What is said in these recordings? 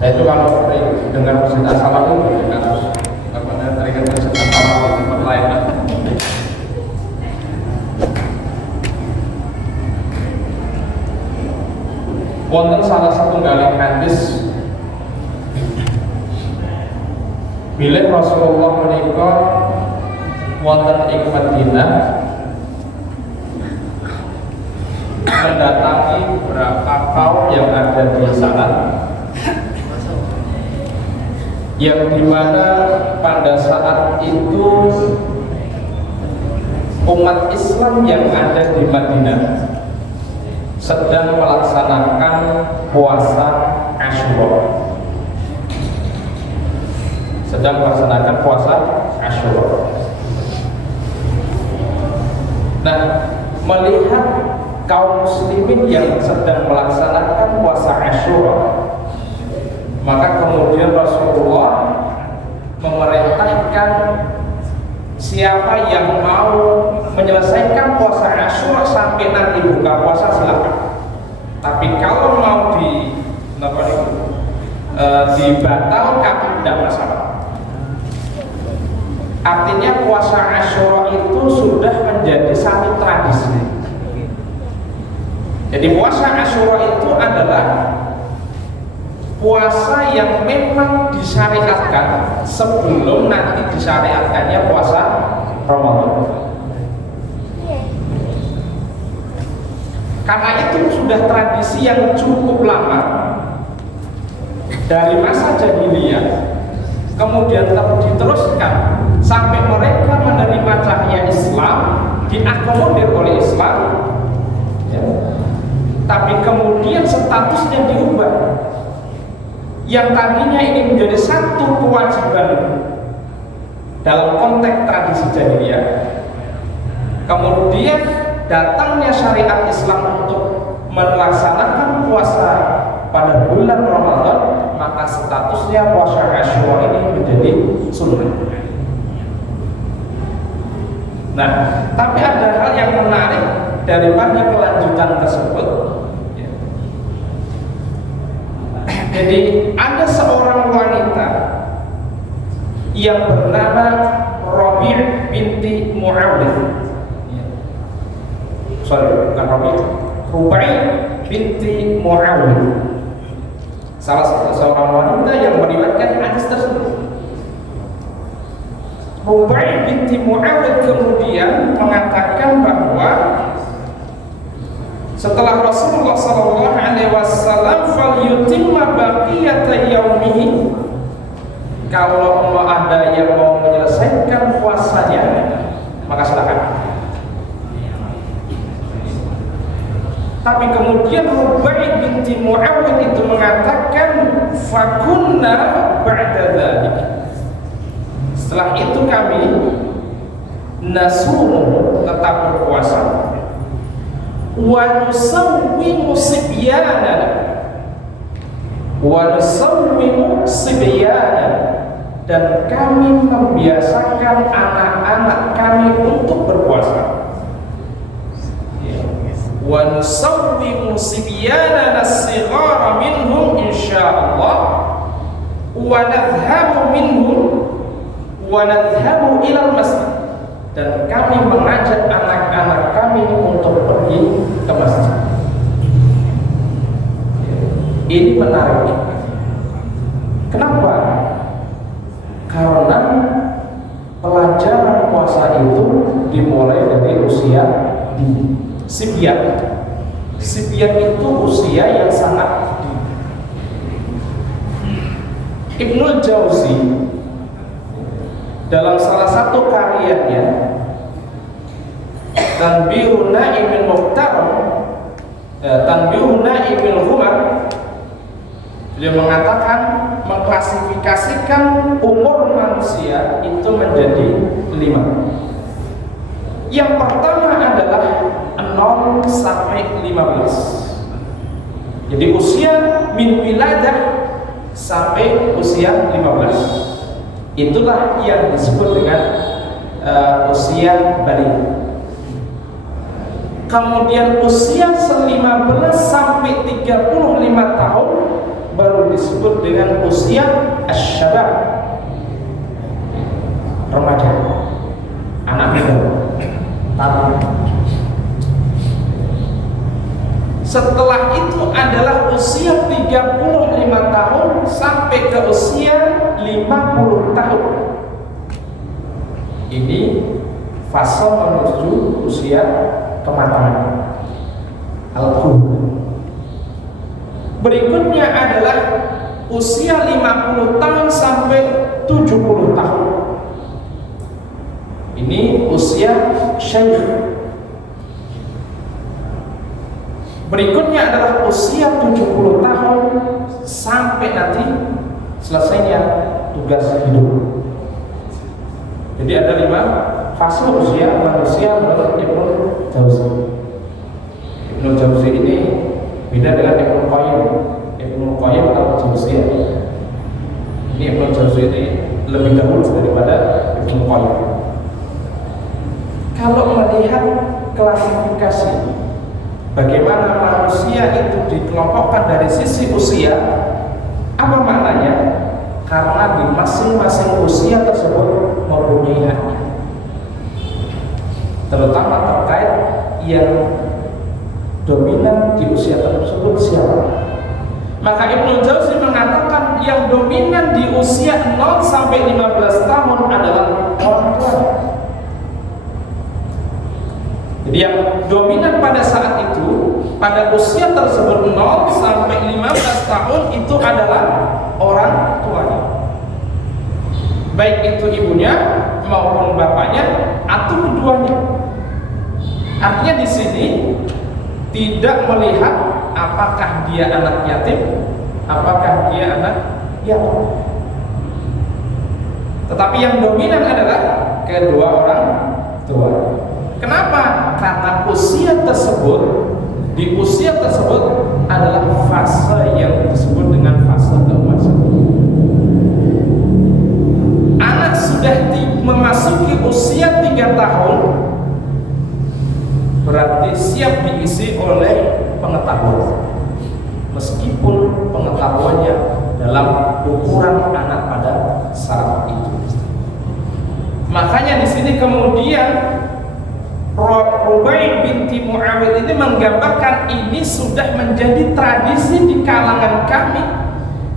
Saya itu kalau dengar masjid As-Salam itu harus apa namanya tarikan masjid As-Salam di tempat lain lah. Wonten salah satu kali hadis bila Rasulullah menikah wonten ing Madinah mendatangi beberapa kaum yang ada di sana, yang dimana pada saat itu umat Islam yang ada di Madinah sedang melaksanakan puasa Asyura. Nah, melihat kaum muslimin yang sedang melaksanakan puasa Asyura, maka kemudian Rasulullah memerintahkan siapa yang mau menyelesaikan puasa Asyura sampai nanti buka puasa silakan. Tapi kalau mau dibatalkan tidak masalah. Artinya puasa Asyura itu sudah menjadi satu tradisi. Jadi puasa Asyura itu adalah puasa yang memang disyariatkan sebelum nanti disyariatkannya puasa Ramadan. Karena itu sudah tradisi yang cukup lama dari masa jahiliyah, kemudian diteruskan sampai mereka menerima cahaya Islam, diakomodir oleh Islam, ya. Tapi kemudian statusnya diubah. Yang tadinya ini menjadi satu kewajiban dalam konteks tradisi jahiliyah, kemudian datangnya syariat Islam untuk melaksanakan puasa pada bulan Ramadan, maka statusnya puasa Asyura ini menjadi sunnah. Nah, tapi ada hal yang menarik daripada kelanjutan tersebut. Jadi ada seorang wanita yang bernama Rabi' binti Muawiyah. Bukan Rubai binti Muawiyah. Salah satu seorang wanita yang meriwayatkan hadis tersebut. Rubai binti Muawiyah kemudian mengatakan bahwa setelah Rasulullah SAW falyutimma baqiyata yaumihi, kalau ada yang mau menyelesaikan puasanya maka silakan. Tapi kemudian Rubai binti Muawiyah itu mengatakan fakunna ba'da dzalik, setelah itu kami nasumu tetap berpuasa, wa nusawwimu sibyana, dan kami membiasakan anak-anak kami untuk berpuasa. Wa nusawwimu sibyana as-sighara minhum insyaallah, wa nadhhabu minhum wa nadhhabu ila al-masjid, dan kami mengajak anak-anak kami untuk pergi ke masjid. Ini menarik. Kenapa? Karena pelajaran puasa itu dimulai dari usia dini. Sibyan itu usia yang sangat dini. Ibnul Jauzi dalam salah satu karyanya Tanbihun Naimil Muhtaram, Tanbihun Naimil Humar, beliau mengatakan mengklasifikasikan umur manusia itu menjadi 5. Yang pertama adalah 0 sampai 15. Jadi usia min wiladah sampai usia 15. Itulah yang disebut dengan usia baligh. Kemudian usia 15 sampai 35 tahun baru disebut dengan usia asyabab, remaja, anak muda. Setelah itu adalah usia 35 tahun sampai ke usia 50 tahun. Ini fase menuju usia kematangan, al-qur'an. Berikutnya adalah usia 50 tahun sampai 70 tahun. Ini usia syekh. Berikutnya adalah usia 70 tahun sampai nanti selesainya tugas hidup. Jadi ada 5 fase usia manusia menurut Ibnu Jauzi. Ibnu Jauzi ini beda dengan Ibnu Qayyim. Ibnu Qayyim al-Jauziyah. Ini Ibnu Jauzi ini lebih dahulu daripada Ibnu Qayyim. Kalau melihat klasifikasi bagaimana manusia itu dikelompokkan dari sisi usia, apa maknanya? Karena di masing-masing usia tersebut mempunyai haknya, terutama terkait yang dominan di usia tersebut siapa. Maka Ibnu Jauzi mengatakan yang dominan di usia 0 sampai 15 tahun adalah orang tua. Jadi yang dominan pada saat itu, pada usia tersebut 0 sampai 15 tahun itu adalah orang tuanya, baik itu ibunya maupun bapaknya atau keduanya. Artinya di sini tidak melihat apakah dia anak yatim, apakah dia anak yatim, tetapi yang dominan adalah kedua orang tua. Kenapa? Karena usia tersebut, di usia tersebut adalah fase yang disebut dengan fase keemasan. Anak sudah memasuki usia 3 tahun, berarti siap diisi oleh pengetahuan, meskipun pengetahuannya dalam ukuran anak pada saat itu. Makanya di sini kemudian Rubai binti Muawiyah ini menggambarkan ini sudah menjadi tradisi di kalangan kami,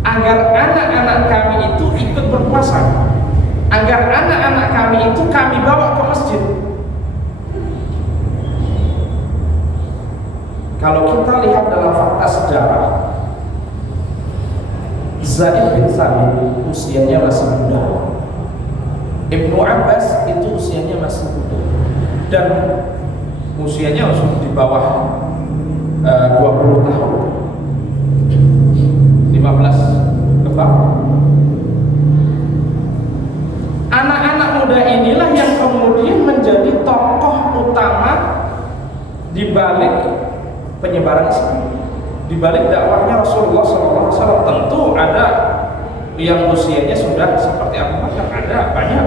agar anak-anak kami itu ikut berpuasa, agar anak-anak kami itu kami bawa ke masjid. Kalau kita lihat dalam fakta sejarah, Zaid bin Thabit usianya masih muda, Ibnu Abbas itu usianya masih muda, dan usianya langsung di bawah 20 tahun, 15 ke bawah. Anak-anak muda inilah yang kemudian menjadi tokoh utama di balik penyebaran Islam, di balik dakwahnya Rasulullah SAW. Tentu ada yang usianya sudah seperti Abu Bakar, ada banyak.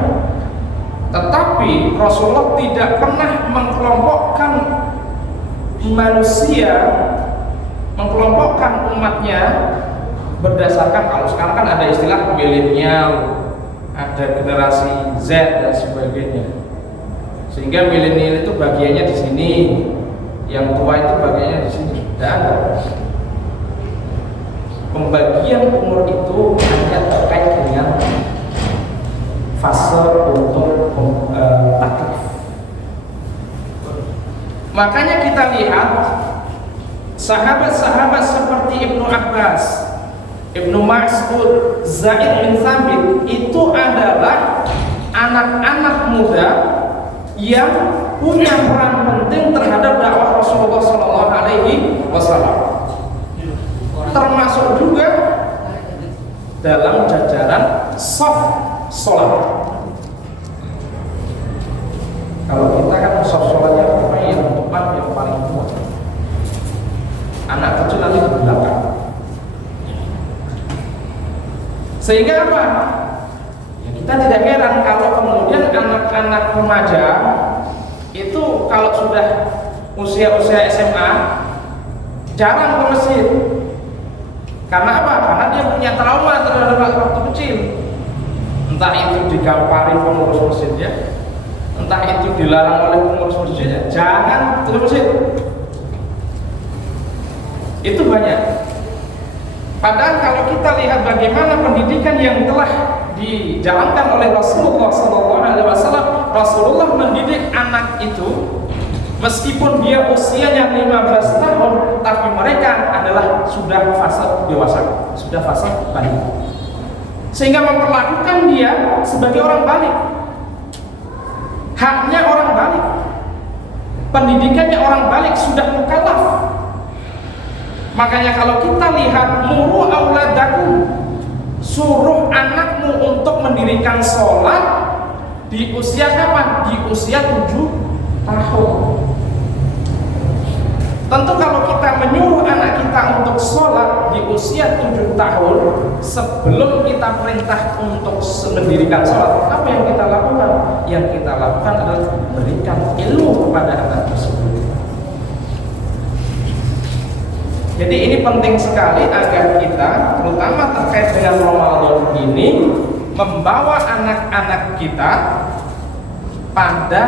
Tetapi Rasulullah tidak pernah mengkelompokkan manusia, mengkelompokkan umatnya berdasarkan, kalau sekarang kan ada istilah milenial, ada generasi Z dan sebagainya. Sehingga milenial itu bagiannya di sini, yang tua itu bagiannya di sini. Tidak ada. Pembagian umur itu hanya terkait dengan fase untuk taklif. Makanya kita lihat sahabat-sahabat seperti Ibnu Abbas, Ibnu Mas'ud, Zaid bin Thabit itu adalah anak-anak muda yang punya peran penting terhadap dakwah Rasulullah SAW, termasuk juga dalam jajaran shaf sholat. Kalau kita kan shaf sholatnya yang depan yang paling tua, anak kecil nanti di belakang. Sehingga apa? Ya, kita tidak heran kalau kemudian anak-anak remaja itu kalau sudah usia-usia SMA jarang ke masjid. Karena apa? Karena dia punya trauma terhadap waktu kecil. Entah itu digampari pengurus masjidnya, entah itu dilarang oleh pengurus masjidnya, jangan ke masjid. Itu banyak. Padahal kalau kita lihat bagaimana pendidikan yang telah dijalankan oleh Rasulullah SAW, Rasulullah mendidik anak itu meskipun dia usianya 15 tahun, tapi mereka adalah sudah fase dewasa, sudah fase balik, sehingga memperlakukan dia sebagai orang balik. Haknya orang balik, pendidikannya orang balik, sudah mukallaf. Makanya kalau kita lihat muru auladakum, suruh anakmu untuk mendirikan sholat di usia kapan? Di usia 7 tahun. Tentu kalau kita menyuruh anak kita untuk sholat di usia 7 tahun, sebelum kita perintah untuk mendirikan sholat, apa yang kita lakukan? Yang kita lakukan adalah berikan ilmu kepada anak tersebut. Jadi ini penting sekali agar kita, terutama terkait dengan Ramadan ini, membawa anak-anak kita pada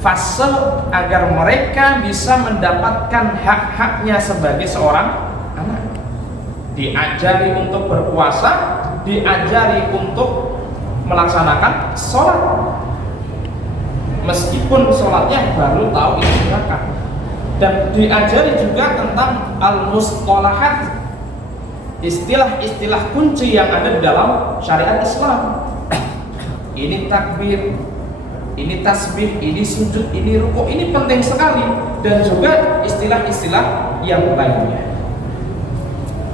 fase agar mereka bisa mendapatkan hak-haknya sebagai seorang anak. Diajari untuk berpuasa, diajari untuk melaksanakan sholat, meskipun sholatnya baru tahu isi rakaat. Dan diajari juga tentang al-mustalahat, istilah-istilah kunci yang ada di dalam syariat Islam. Ini takbir, ini tasbih, ini sujud, ini ruku, ini penting sekali. Dan juga istilah-istilah yang lainnya.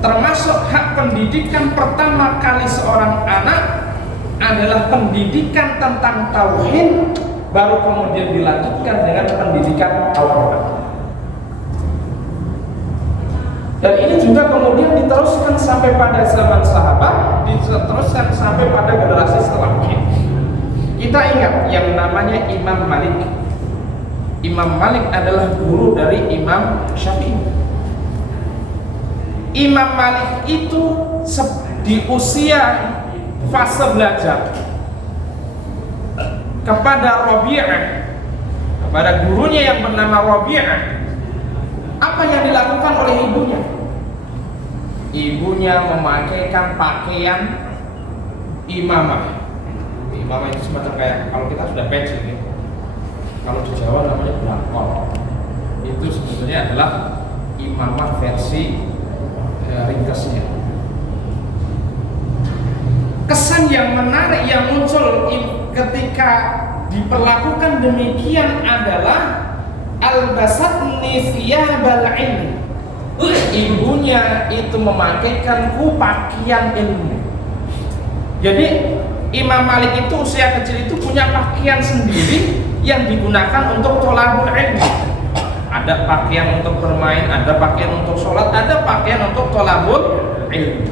Termasuk hak pendidikan pertama kali seorang anak adalah pendidikan tentang tauhid, baru kemudian dilanjutkan dengan pendidikan Al-Quran. Dan ini juga kemudian diteruskan sampai pada zaman sahabat, diteruskan sampai pada generasi setelahnya. Kita ingat yang namanya Imam Malik. Imam Malik adalah guru dari Imam Syafi'i. Imam Malik itu di usia fase belajar kepada Rabi'ah, kepada gurunya yang bernama Rabi'ah, apa yang dilakukan oleh ibunya? Ibunya memakaikan pakaian imamah. Imamah itu semacam kayak kalau kita sudah pensiun ya. Kalau di Jawa namanya belangkon. Itu sebetulnya adalah imamah versi ringkasnya. Kesan yang menarik yang muncul ketika diperlakukan demikian adalah albasatni thiyabal ilmi. Ibunya itu memakaikanku pakaian ilmu. Jadi Imam Malik itu usia kecil itu punya pakaian sendiri yang digunakan untuk tholabul ilmi. Ada pakaian untuk bermain, ada pakaian untuk sholat, ada pakaian untuk tholabul ilmi.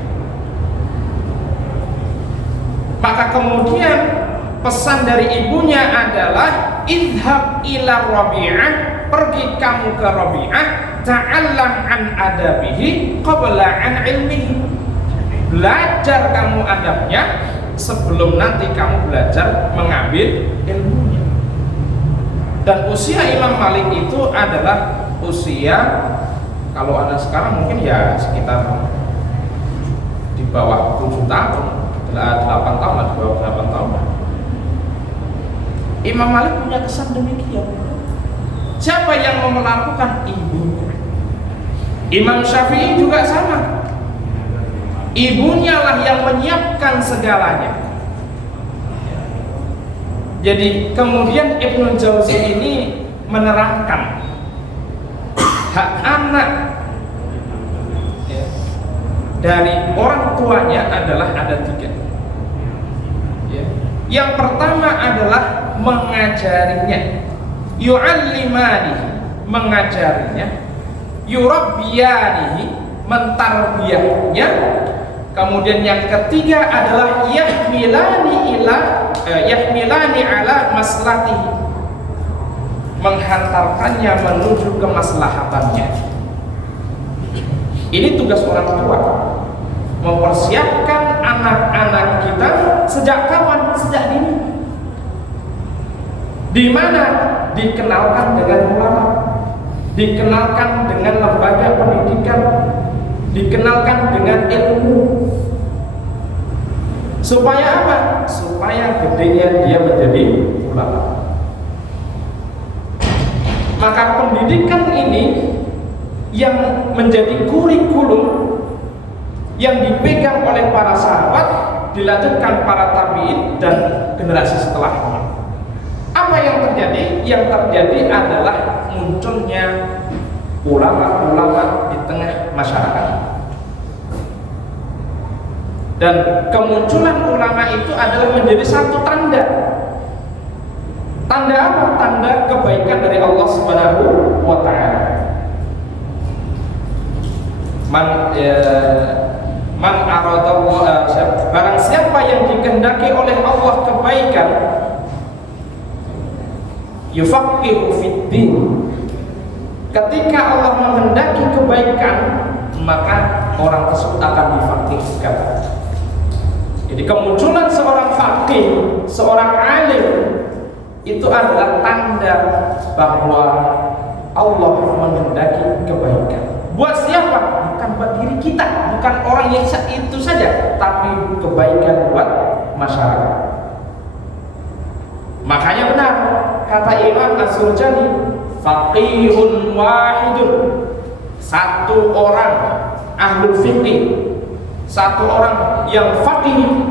Maka kemudian pesan dari ibunya adalah idhab ila Rabi'ah, pergi kamu ke Rabi'ah, ta'allam an adabihi qabla an ilmihi. Belajar kamu adabnya sebelum nanti kamu belajar mengambil ilmunya. Dan usia Imam Malik itu adalah usia, kalau anak sekarang mungkin ya sekitar di bawah 7 tahun, 8 tahun, di bawah 8 tahun. Imam Malik punya kesan demikian. Siapa yang mau melakukan? Ibunya. Imam Syafi'i juga sama. Ibunya lah yang menyiapkan segalanya. Jadi kemudian Ibnu Jauzi ini menerangkan hak anak dari orang tuanya adalah ada 3. Yang pertama adalah mengajarinya, yu'allimani, mengajarinya, yurabbiyani, mentarbiyahnya. Kemudian yang ketiga adalah yahmilani ala maslahatihi, menghantarkannya menuju kemaslahatannya. Ini tugas orang tua, mempersiapkan anak-anak kita sejak kapan? Sejak dini. Di mana? Dikenalkan dengan ulama, dikenalkan dengan lembaga pendidikan, dikenalkan dengan ilmu. Supaya apa? Supaya gedenya dia menjadi ulama. Maka pendidikan ini yang menjadi kurikulum yang dipegang oleh para sahabat, dilanjutkan para tabi'in dan generasi setelahnya. Apa yang terjadi? Yang terjadi adalah munculnya ulama-ulama di tengah masyarakat. Dan kemunculan ulama itu adalah menjadi satu tanda. Tanda apa? Tanda kebaikan dari Allah Subhanahu wa ta'ala. Man aradallahu, barang siapa yang dikehendaki oleh Allah kebaikan, yufaqihu fiddin. Ketika Allah menghendaki kebaikan, maka orang tersebut akan difaqihkan. Jadi kemunculan seorang faqih, seorang alim, itu adalah tanda bahwa Allah menghendaki kebaikan. Buat siapa? Bukan buat diri kita, bukan orang yang itu saja, tapi kebaikan buat masyarakat. Makanya benar kata Imam As-Surjani, faqihun wahidun, satu orang ahlul fiqih, satu orang yang faqih,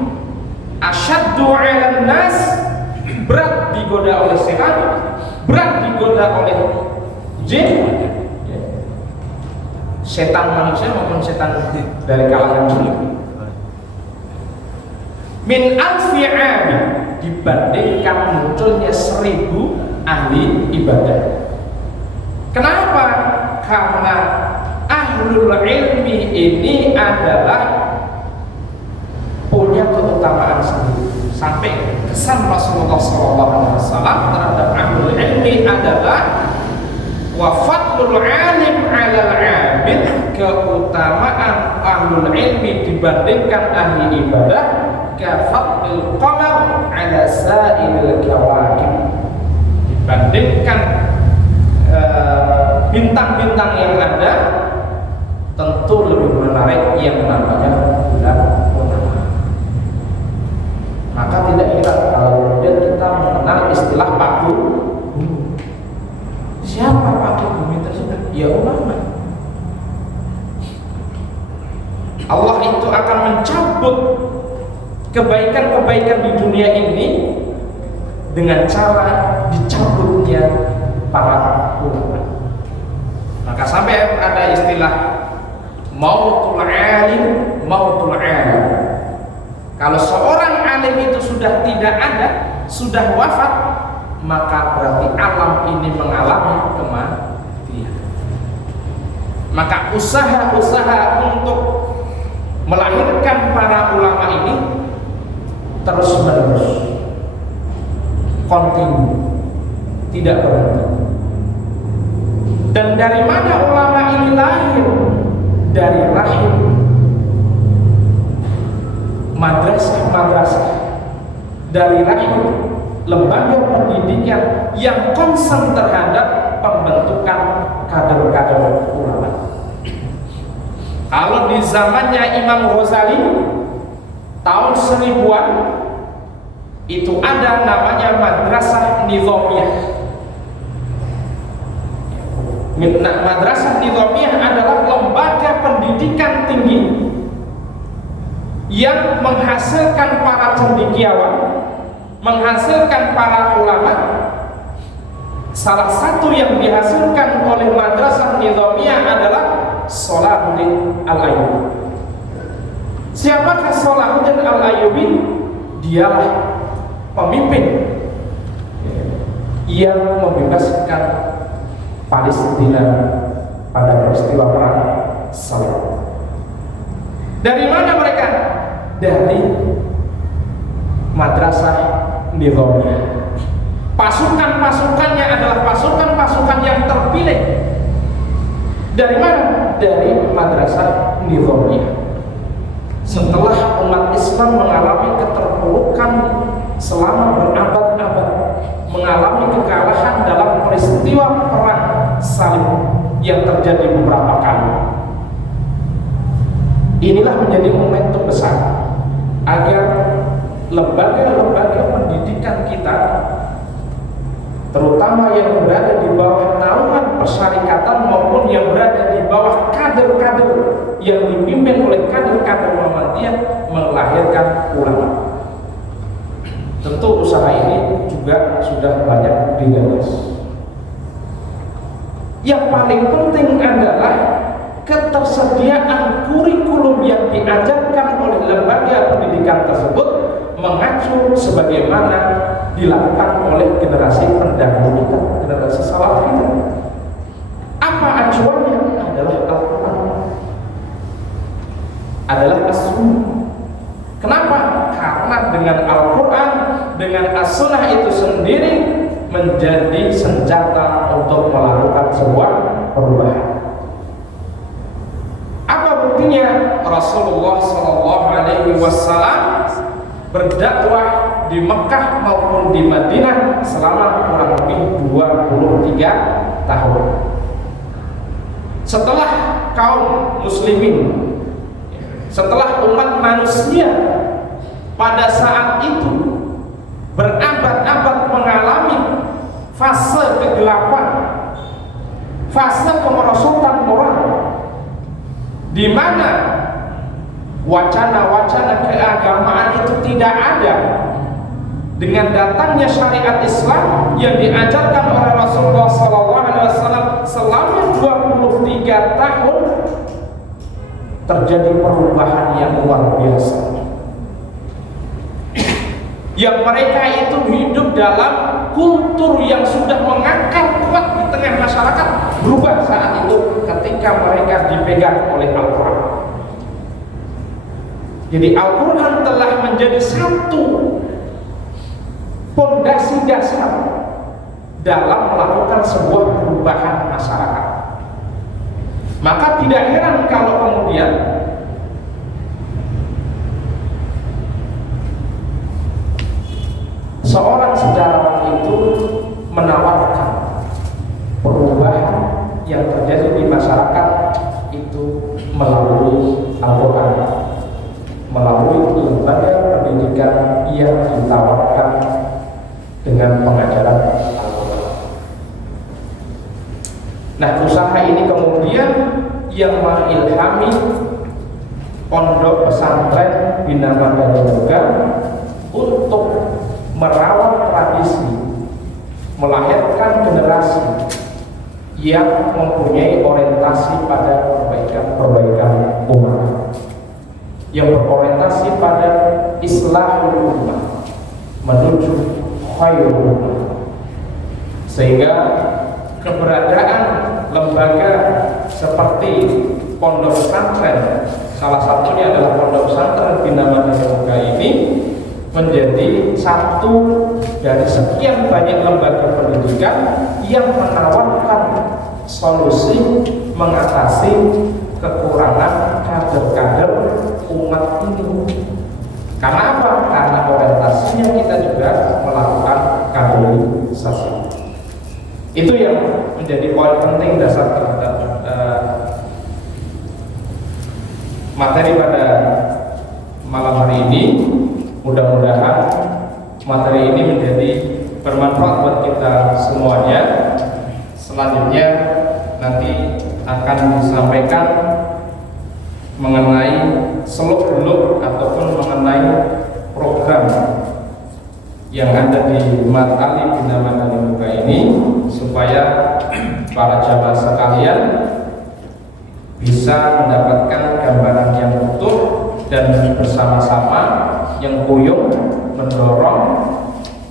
asyaddu 'alan nas, berat digoda oleh setan, berat digoda oleh jin, setan manusia maupun setan dari kalangan jin, min alfi 'abid, dibandingkan munculnya 1000 ahli ibadah. Kenapa? Karena ahlul ilmi ini adalah punya keutamaan sendiri. Sampai kesan Rasulullah SAW terhadap ahlul ilmi adalah wa fadlul alim 'alal 'abid, keutamaan ahlul ilmi dibandingkan ahli ibadah ka fadlil qamar 'ala sa'il kawakib, dibandingkan bintang-bintang yang ada tentu lebih menarik yang namanya bulan purnama. Maka tidak heran kalau kemudian kita mengenal istilah paku bumi. Siapa paku bumi tersebut? Ya ulama. Allah itu akan mencabut kebaikan-kebaikan di dunia ini dengan cara dicabutnya para ulama. Maka sampai ada istilah mautul alim, mautul alim. Kalau seorang alim itu sudah tidak ada, sudah wafat, maka berarti alam ini mengalami kematian. Maka usaha-usaha untuk melahirkan para ulama ini terus-menerus, kontinu, tidak berhenti. Dan dari mana ulama ini lahir? Dari rahim madrasah-madrasah, dari rahim lembaga pendidikan yang concern terhadap pembentukan kader-kader ulama. Kalau di zamannya Imam Ghazali tahun 1000-an itu ada namanya madrasah nizamiyah. Madrasah nizamiyah adalah lembaga pendidikan tinggi yang menghasilkan para cendekiawan, menghasilkan para ulama. Salah satu yang dihasilkan oleh madrasah nizamiyah adalah Salahuddin Al-Ayyubi. Siapakah Salahuddin Al-Ayyubi? Dialah pemimpin yang membebaskan Palestina pada peristiwa perang Salib. Dari mana mereka? Dari madrasah nizamiyah. Pasukan-pasukannya adalah pasukan-pasukan yang terpilih. Dari mana? Dari madrasah nizamiyah. Setelah umat Islam mengalami keterpurukan selama berabad-abad, mengalami kekalahan dalam peristiwa perang salib yang terjadi beberapa kali, inilah menjadi momentum besar agar lembaga-lembaga pendidikan kita, terutama yang berada di bawah naungan persyarikatan maupun yang berada di bawah kader-kader yang dipimpin oleh kader-kader Muhammadiyah, melahirkan ulama. Tentu usaha ini juga sudah banyak digagas. Yang paling penting adalah ketersediaan kurikulum yang diajarkan oleh lembaga pendidikan tersebut mengacu sebagaimana dilakukan oleh generasi pendahulu kita, generasi salaf kita. Apa acuannya? Adalah Al-Quran, adalah As-Sunnah. Kenapa? Karena dengan Al-Quran, dengan As-Sunnah itu sendiri menjadi senjata untuk melakukan sebuah perubahan. Apa buktinya? Rasulullah SAW berdakwah di Mekah maupun di Madinah selama kurang lebih 23 tahun. Setelah kaum muslimin, setelah umat manusia pada saat itu berabad-abad mengalami fase kegelapan, fase kemerosotan moral, di mana wacana-wacana keagamaan itu tidak ada. Dengan datangnya syariat Islam yang diajarkan oleh Rasulullah SAW selama 23 tahun, terjadi perubahan yang luar biasa. Yang mereka itu hidup dalam kultur yang sudah mengakar kuat di tengah masyarakat, berubah saat itu ketika mereka dipegang oleh Al-Quran. Jadi Al-Quran telah menjadi satu fondasi dasar dalam melakukan sebuah perubahan masyarakat. Maka tidak heran kalau kemudian seorang sejarawan itu menawarkan perubahan yang terjadi di masyarakat itu melalui Al-Quran, melalui lembaga pendidikan yang ditawarkan dengan pengajaran Al-Quran. Nah, usaha ini kemudian yang mengilhami pondok pesantren Bina Madani juga untuk merawat tradisi, melahirkan generasi yang mempunyai orientasi pada perbaikan umat, yang berorientasi pada islahul ummah menuju khairul ummah. Sehingga keberadaan lembaga seperti pondok pesantren, salah satunya adalah pondok pesantren Bina Madani Muga ini, menjadi satu dari sekian banyak lembaga pendidikan yang menawarkan solusi mengatasi kekurangan kader-kader umat ini. Karena apa? Karena orientasinya kita juga melakukan kaderisasi. Itu yang menjadi poin penting dasar terhadap materi pada malam hari ini. Mudah-mudahan materi ini menjadi bermanfaat buat kita semuanya. Selanjutnya nanti akan disampaikan mengenai seluk-beluk ataupun mengenai program yang ada di Matali Bina Madani Muga ini, supaya para jamaah sekalian bisa mendapatkan gambaran yang utuh dan bersama-sama yang guyung mendorong,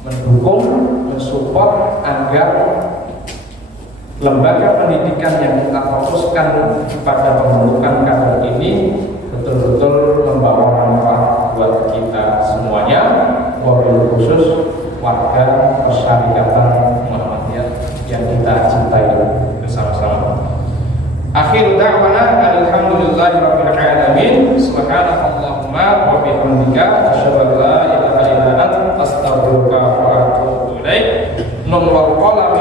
mendukung, mensupport agar lembaga pendidikan yang kita fokuskan pada pembentukan kader ini betul-betul membawa manfaat buat kita semuanya, wabil khusus warga Persyarikatan Muhammadiyah yang kita cintai bersama-sama. Akhir da'wana alhamdulillah. bihamdika asyhadu an la ilaha illa anta astaghfiruka wa atubu ilaik. Nun wal qalam